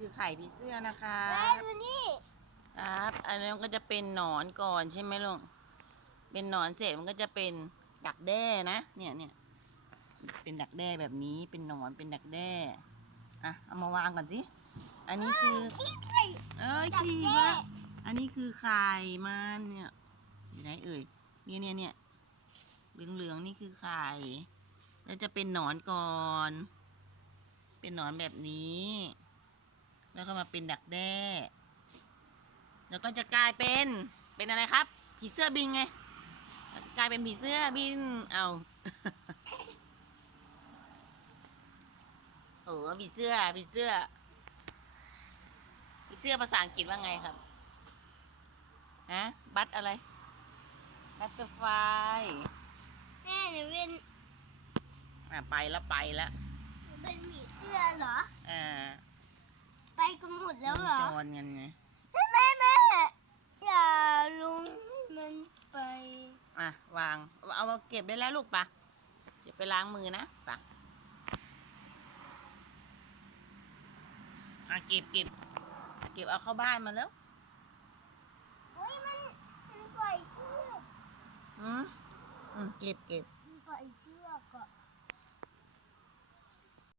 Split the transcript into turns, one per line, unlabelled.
คือไข่ผีเสื้อนะคะ
แม่ดูนี่
ครับ อันนั้นก็จะเป็นหนอนก่อนใช่ไหมลุงเป็นหนอนเสร็จมันก็จะเป็นดักแด้นะ เนี่ยเนี่ยเป็นดักแด้แบบนี้เป็นหนอนเป็นดักแด้อะเอามาวางก่อนสิอันนี้คือ
ขี้ไข่
เอ้ย
ดัก
ขี้
แด้
ละอันนี้คือไข่มันเนี่ยอยู่ไหนเอ่ยเนี่ยเนี่ยเนี่ยเหลืองเหลืองๆนี่คือไข่แล้วจะเป็นหนอนก่อน เป็นหนอนแบบนี้ แล้วก็มาเป็นดักแด้แล้วก็จะกลายเป็นเป็นอะไรครับ ผีเสื้อบินไง กลายเป็นผีเสื้อบิน เอาโอ้ผีเสื้อผีเสื้อผีเสื้อภาษาอังกฤษว่าไงครับฮะบัตอะไรบัตเตอร์ไฟ
แม่หนูเป็น
อะไปแล้วไปแล้ว
หนูเป็นหมีเสื้อเหรอ
อ่า
ไปกันหม ดแล้วเหรอ
จอนกันไง
แม่แม่แม่อย่าลุงมันไป
อะวาง เอามาเก็บได้แล้วลูกปะเดี๋ยวไปล้างมือนะปะอะเก็บเก็บเก็บเอาเข้าบ้านมาแล้ว
อุ้ยมันมันปล่อยเชือก
อืมอืมเก็บเก็บ